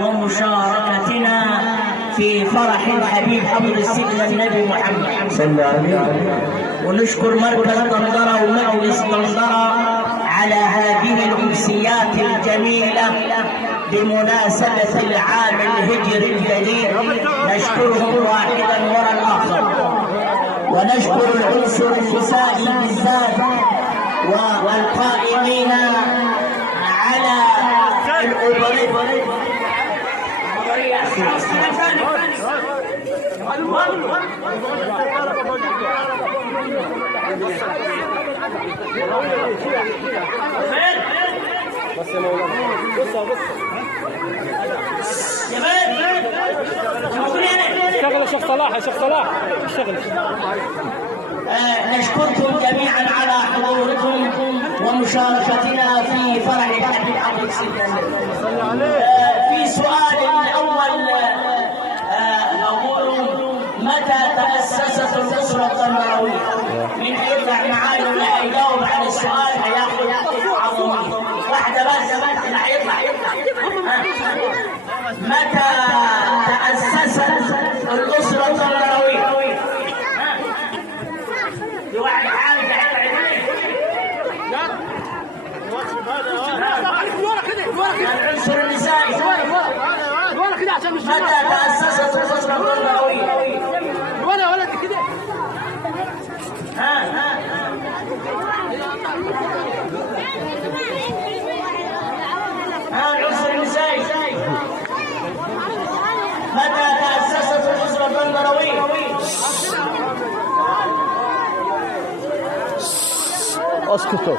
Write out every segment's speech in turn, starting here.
ومشاركتنا في فرح الحبيب حمد السيدنا النبي محمد صلى الله عليه وسلم. ونشكر مركز طنطرة ومجلس طنطرة على هذه الأمسيات الجميلة بمناسبة العام الهجري الجديد. نشكرهم واحدا وراء الآخر، ونشكر العنصر النسائي بالذات والقائمين على الأوبريت. بس يا مولانا بص اشتغل يا شيخ صلاح، يا شيخ صلاح اشتغل. نشكركم جميعا على حضوركم ومشاركتنا في فرح الحبيب حمد السيدنا. في سؤال الاول اقول متى تأسست الأسرة الطنطاوية؟ من هيطلع معايا واللي هيجاوب على السؤال هياخد عظمه واحدة بس اللي هيطلع. متى تأسست الأسرة الطنطاوية؟ في واحد عارف العنصر النسائي. متى تأسست الأسرة الطنطاوية؟ ولا كده. العنصر النسائي. متى تأسست الأسرة الطنطاوية؟ اسكتوا.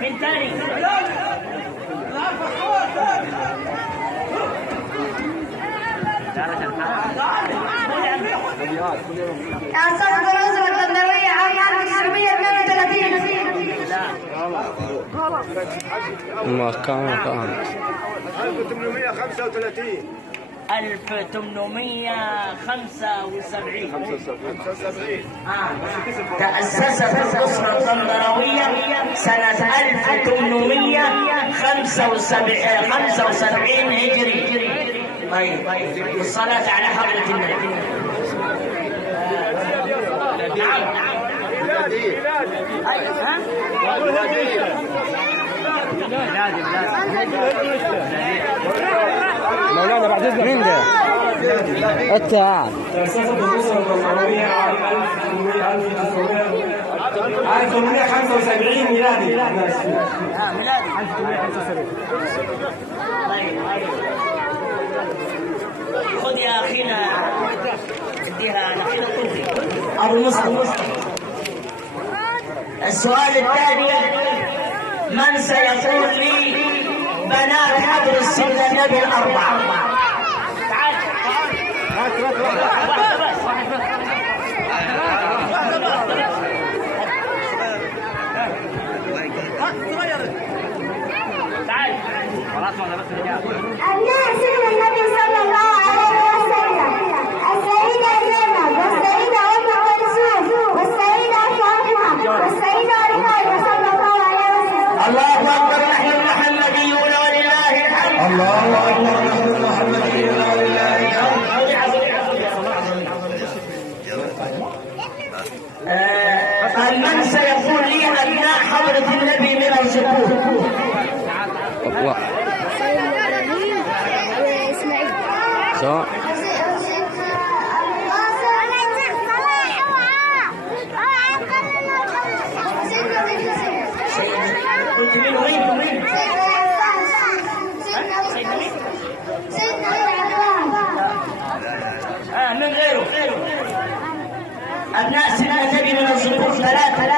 من تاني أسست الأسرة الطنطاوية عام 1932. ما كان 1835. 1875. تأسست الأسرة الطنطاوية سنة 1875 هجري. طيب الصلاة على حضرة النبي. نعم. مولانا بعد اذنك مين ده؟ انت تأسست الأسرة الطنطاوية عام 1875 ميلادي. ميلادي. خذ يا أخينا اديها أخينا أبو مصطفى. السؤال الثاني من سيقول لي بنات حضر السيدنا النبي الأربعة؟ تعال أبناء سيدنا النبي صلى الله عليه وسلم السيدة زينب والسيدة أم كلثوم والسيدة فاطمة والسيدة رقية صلى الله عليه وسلم. الله أكبر. نحن المحمديون ولله الحمد. الله أكبر. نحن المحمديون ولله الحمد. قال من سيقول لي أبناء حضرة النبي من الذكور؟ سواء قلت مين وين؟ من غيره. أبناء سيدنا النبي من الذكور ثلاثة.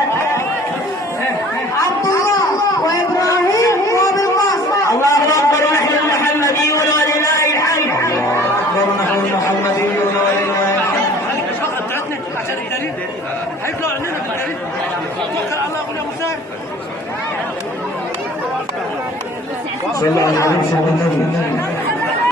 عبد الله وإبراهيم وأبو القاسم. الله أكبر. نحن المحمديون ولله الحمد. الله أكبر. نحن المحمديون ولله الحمد. هيطلع عندنا بالدليل. توكل على الله وقول يا مساعد. صلى الله عليه وسلم.